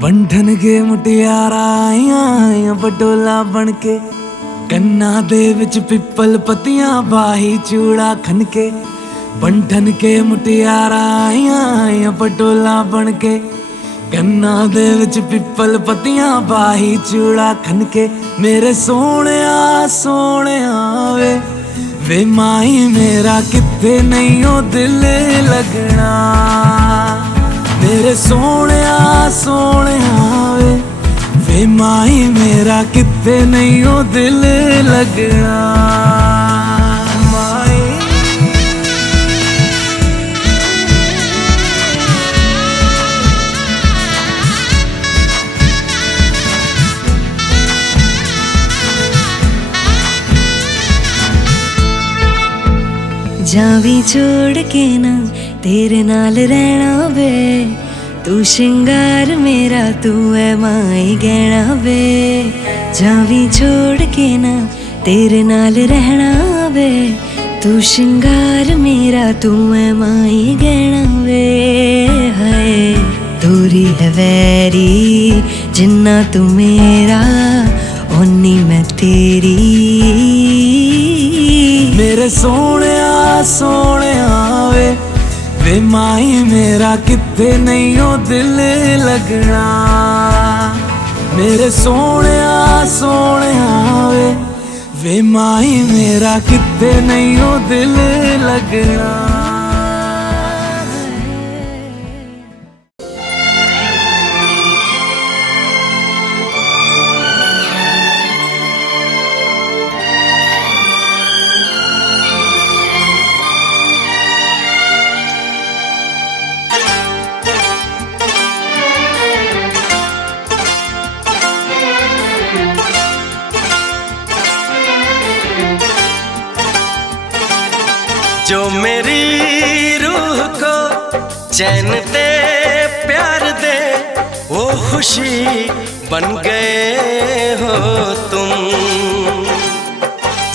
बंधन के मुटियारा आइया पटोला बनके कन्ना दे विच पिपल पतियां बाही चूड़ा खनके। बंधन के मुटियारा आइया पटोला बनके कन्ना दे विच पिपल पतियां बाही चूड़ा खनके। मेरे सोने वे माही मेरा किथे नहीं ओ दिल लगना। मेरे सोने वे माही मेरा किथे नहीं ओ दिल लगना। जावी छोड़ के ना तेरे नाल रहना वे, तू श्रृंगार मेरा तू है माई गहना वे। जावी छोड़ के ना तेरे नाल रहना वे, तू श्रृंगार मेरा तू है माई गहना वे। हाय दूरी है वैरी जिन्ना तू मेरा ओनी मैं तेरी। मेरे सोहणिया सोहणिया वे माही मेरा किते नहीं ओ दिल लगना। मेरे सोहणिया सोहणिया वे माही मेरा किते नहीं ओ दिल लगना। जो मेरी रूह को चैन दे प्यार दे वो खुशी बन गए हो तुम।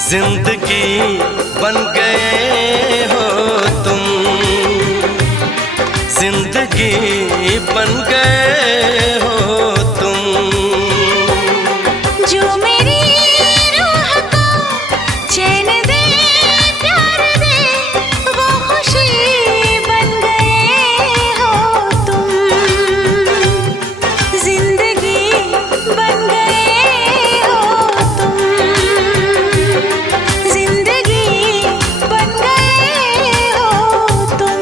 जिंदगी बन गए हो तुम, जिंदगी बन गए हो तुम। जो मेरी रूह को चैन दे प्यार दे वो खुशी बन गए हो तुम। जिंदगी बन गए हो तुम, जिंदगी बन गए हो तुम।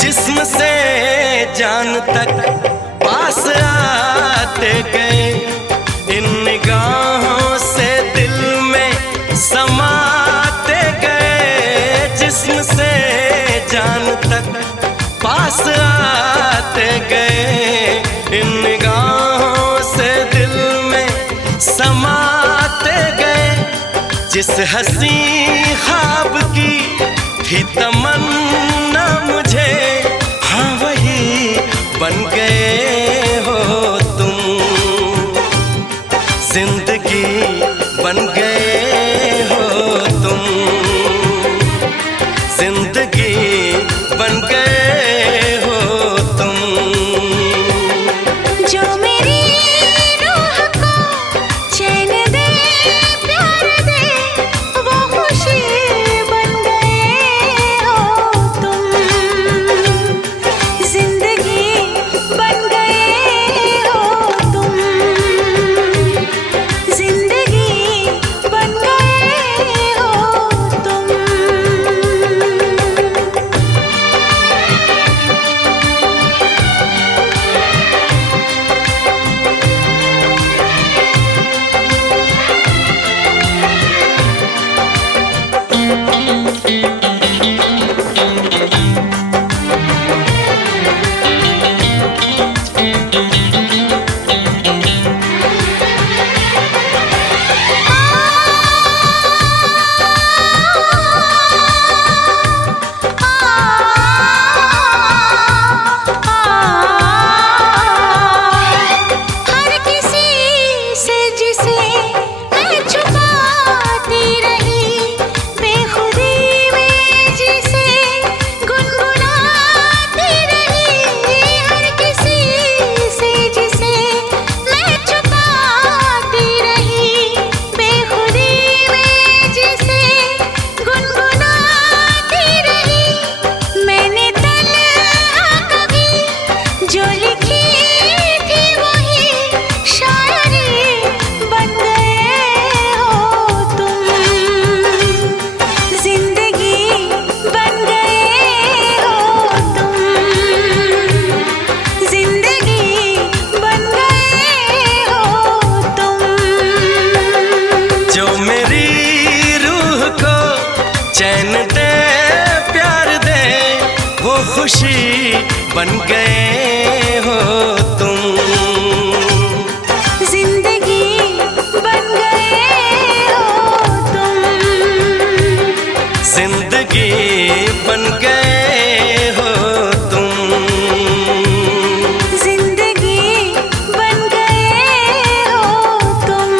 जिस्म से जान तक पास आते गए, इन निगाहों से दिल में समाते गए। जिस्म से जान तक पास आते गए, इन निगाहों से दिल में समाते गए। जिस हंसी ख्वाब की थी तमन्ना मुझे, हाँ वही बन गए हो तुम। जिंदगी बन गए हो तुम, जिंदगी बन गए हो तुम। जो मेरी रूह को चैन दे प्यार दे वो खुशी बन गए हो तुम। जिंदगी बन गए हो तुम, जिंदगी बन गए हो तुम। हर किसी से जिसे मैं छुपाती रही, बेखुदी में जिसे गुनगुनाती रही। हर किसी से जिसे मैं छुपाती रही, बेखुदी में जिसे गुनगुनाती रही। मैंने तन्हा कभी जो लिखी थी वही शायरी बन गए हो तुम। जिंदगी बन गए हो तुम, जिंदगी बन गए हो तुम। जो मेरी रूह को चैन दे खुशी बन गए हो तुम। जिंदगी बन गए हो तुम, जिंदगी बन गए हो तुम, जिंदगी बन गए हो तुम,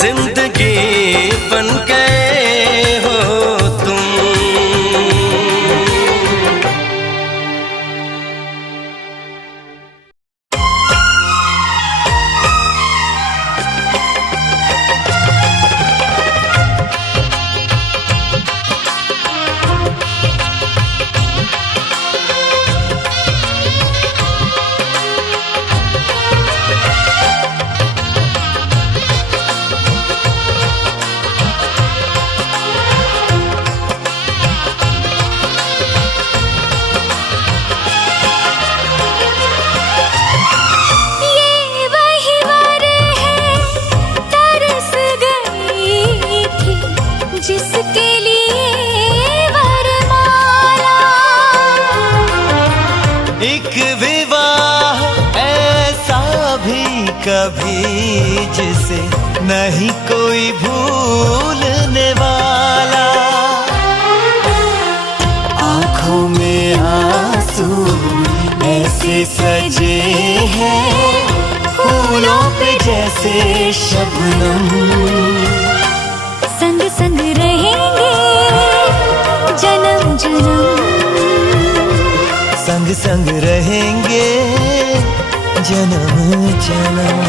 जिंदगी बन गए हो तुम। जिसके लिए वरमाला, एक विवाह ऐसा भी कभी जिसे नहीं कोई भूलने वाला। आंखों में आंसू ऐसे सजे हैं फूलों पे जैसे शबनम। संग संग रहेंगे जन्म जन्म, संग संग रहेंगे जन्म जन्म।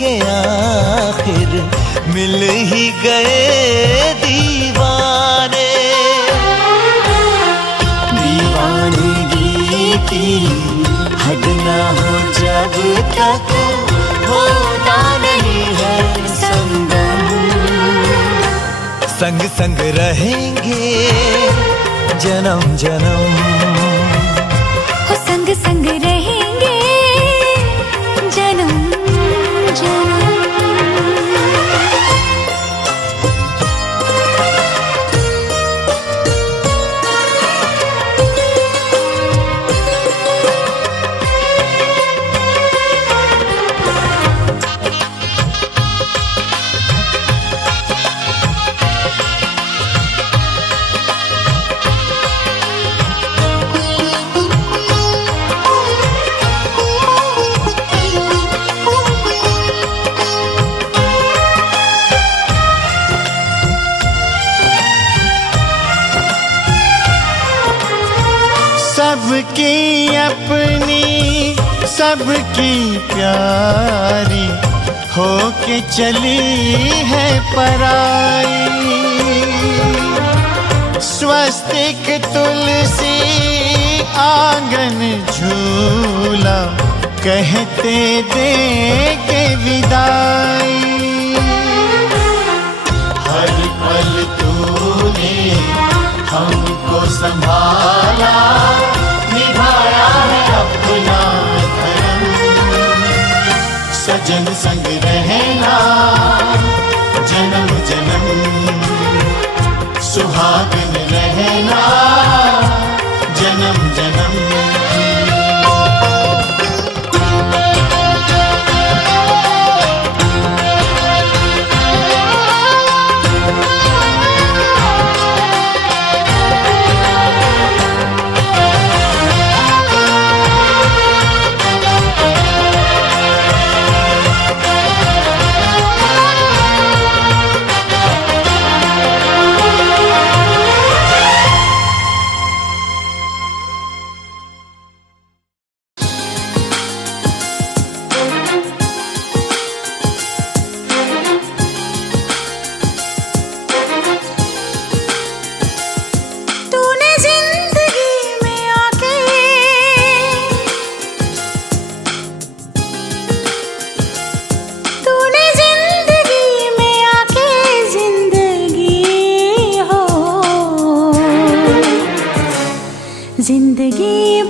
के आखिर मिल ही गए दीवाने। दीवानगी की हद ना हो जब तक होता नहीं है संगम। संग संग रहेंगे जन्म जन्म, हो संग संग रहेंगे जन्म जन्म। सबकी अपनी सबकी प्यारी होके चली है पराई। स्वस्तिक तुलसी आंगन झूला कहते दे के विदाई। हर पल तूने हमको संभाला, निभाया है अपना धर्म। सजन संग रहना जन्म जन्म, सुहागन रहना जन्म जन्म।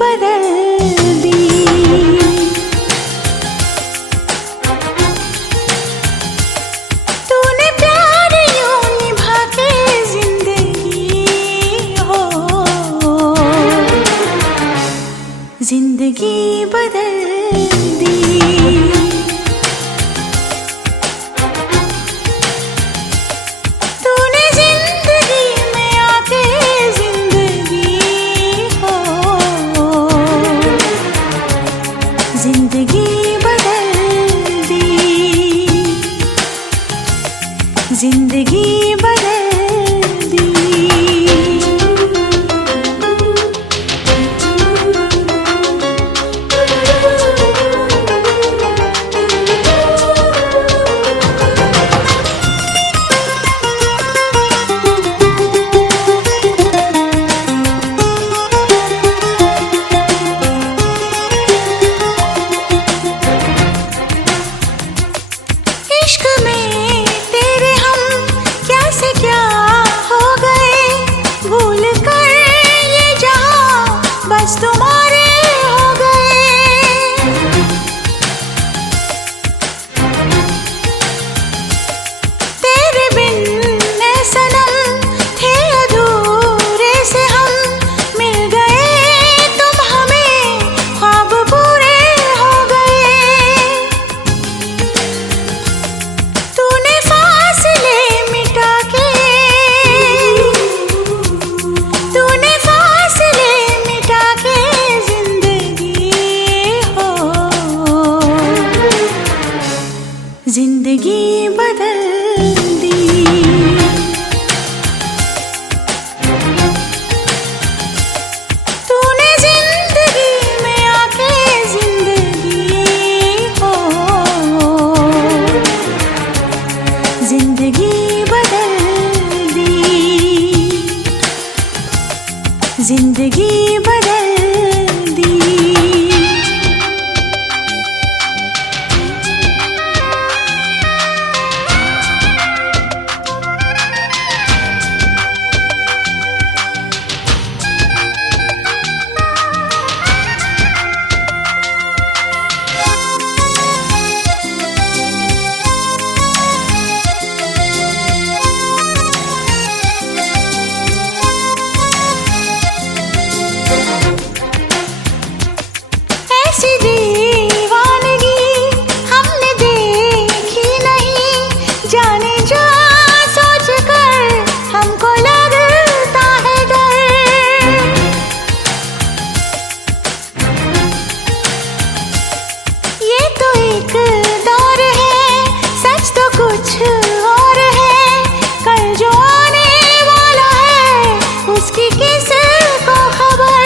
बदल दी। तूने प्यार यूं निभा के जिंदगी हो, जिंदगी बदल दी। तूने जिंदगी में आके जिंदगी हो, जिंदगी बदल दी, जिंदगी बदल दी। इश्क में तेरे हम क्या से क्या हो गए, भूल कर ये जहां बस तुम्हारे हो गए। तेरे बिन ऐ सनम थे अधूरे से हम, मिल गए तुम हमें ख्वाब पूरे हो गए। तूने फासले मिटा के, तूने फासले मिटा के जिंदगी हो, जिंदगी बदल दी। तूने जिंदगी में आके जिंदगी हो, जिंदगी बदल दी, जिंदगी बदल दी। ऐसी दीवानगी हमने देखी नहीं, जाने जा सोच कर हमको लगता है डर। ये तो एक दौर है, सच तो कुछ और है, कल जो आने वाला है उसकी किसको खबर।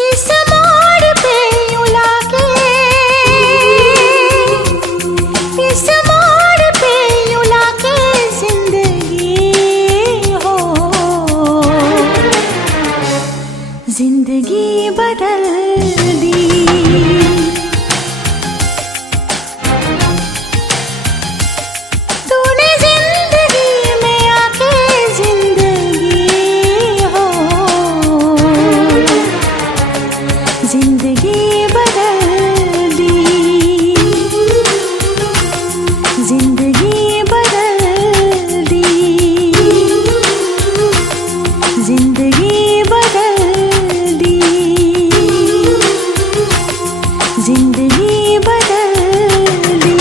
इस मोड़ पे यूं लाके, इस मोड़ पे यूं लाके जिंदगी हो, जिंदगी बदल दी। तूने जिंदगी में आके जिंदगी हो, जिंदगी बदल दी, जिंदगी बदल दी, जिंदगी बदल दी, जिंदगी बदल दी।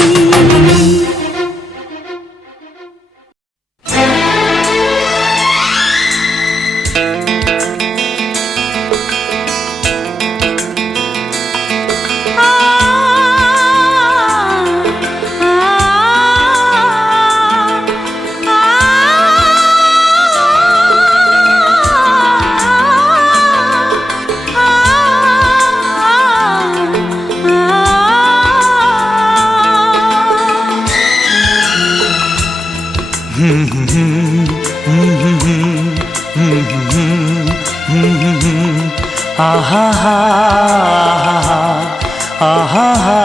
आहा हा आहा हा।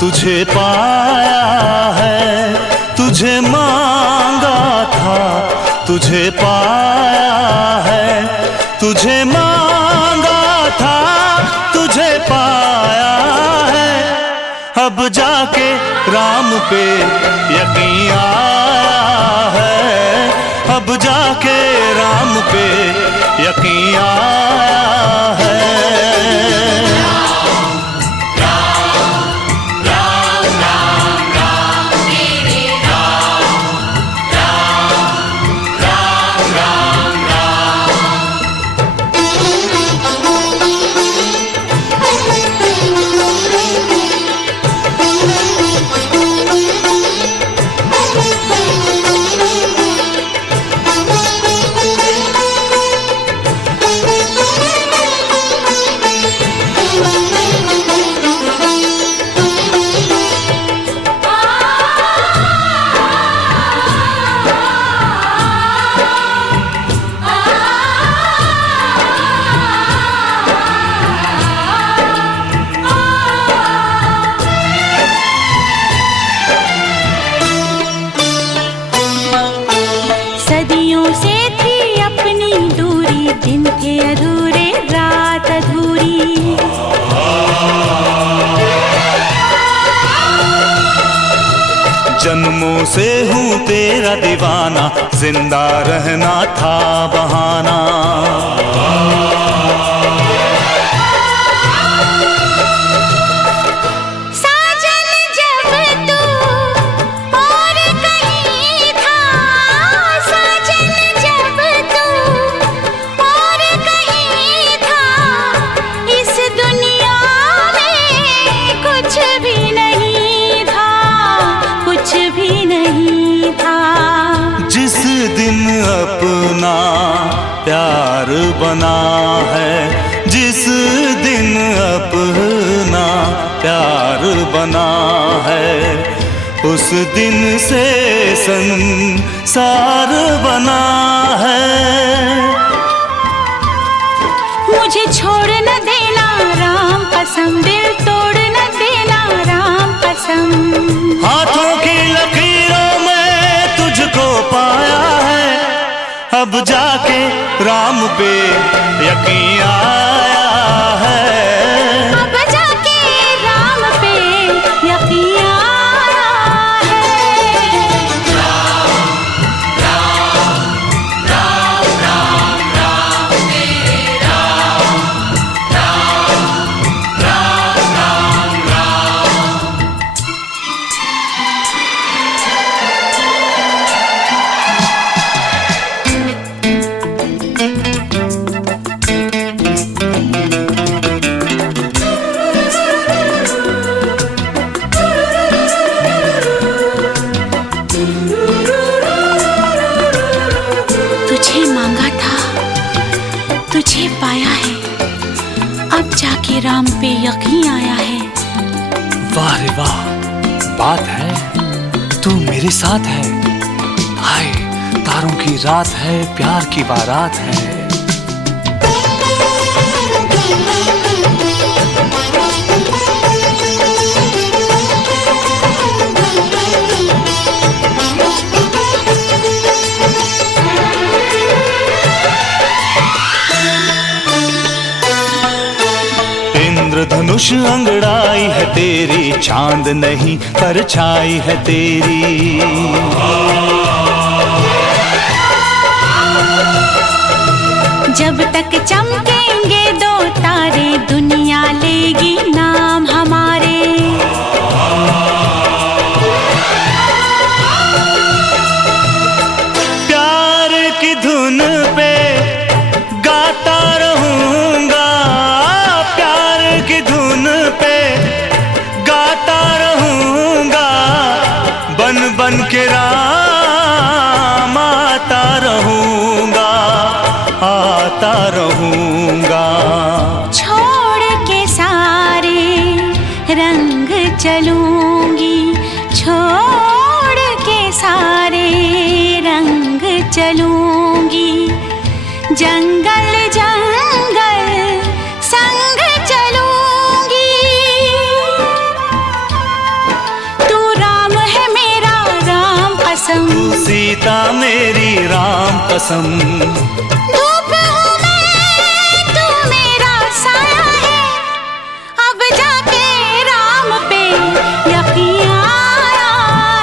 तुझे पाया है, तुझे मांगा था, तुझे पाया है, तुझे मांगा था, तुझे पाया है। अब जाके राम पे यकीन आया है, अब जाके राम पे यकीन आया है। दिन थे अधूरे, रात अधूरी, जन्मों से हूँ तेरा दीवाना, जिंदा रहना था बहाना। अपना प्यार बना है, जिस दिन अपना प्यार बना है, उस दिन से संसार बना है। मुझे छोड़ न देना राम कसम, दिल तोड़ न देना राम कसम। हाथों की लकीरों में तुझको पाया है, अब जाके राम पे यकीन आया है। अब जाके राम पे यकीन आया है। राम राम राम राम राम मेरे राम, राम राम राम राम। तुझे मांगा था, तुझे पाया है, अब जाके राम पे यकीन आया है। वाह रे वाह, बात है, तू मेरे साथ है। हाय सितारों की रात है, प्यार की बारात है। इंद्रधनुष अंगड़ाई है तेरी, चांद नहीं परछाई है तेरी। जब तक चमकेंगे दो तारे, दुनिया लेगी नाम हमारे। प्यार की धुन पे गाता रहूंगा, प्यार की धुन पे गाता रहूंगा, बन बन के राम आता रहूंगा, आता रहूंगा। छोड़ के सारे रंग चलूंगी, छोड़ के सारे रंग चलूंगी, जंगल जंगल संग चलूंगी। तू राम है मेरा राम कसम, तू सीता मेरी राम कसम। धूप हूँ मैं, तू मेरा साया है, अब जाके राम पे यकीन आया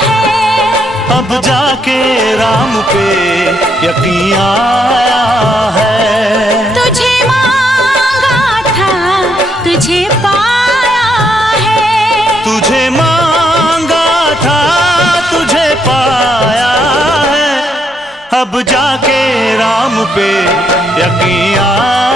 है। अब जाके राम पे यकीन आया है। तुझे मांगा था, तुझे पाया है। तुझे मांगा था, तुझे पाया है। अब जाके राम पे यकीन आया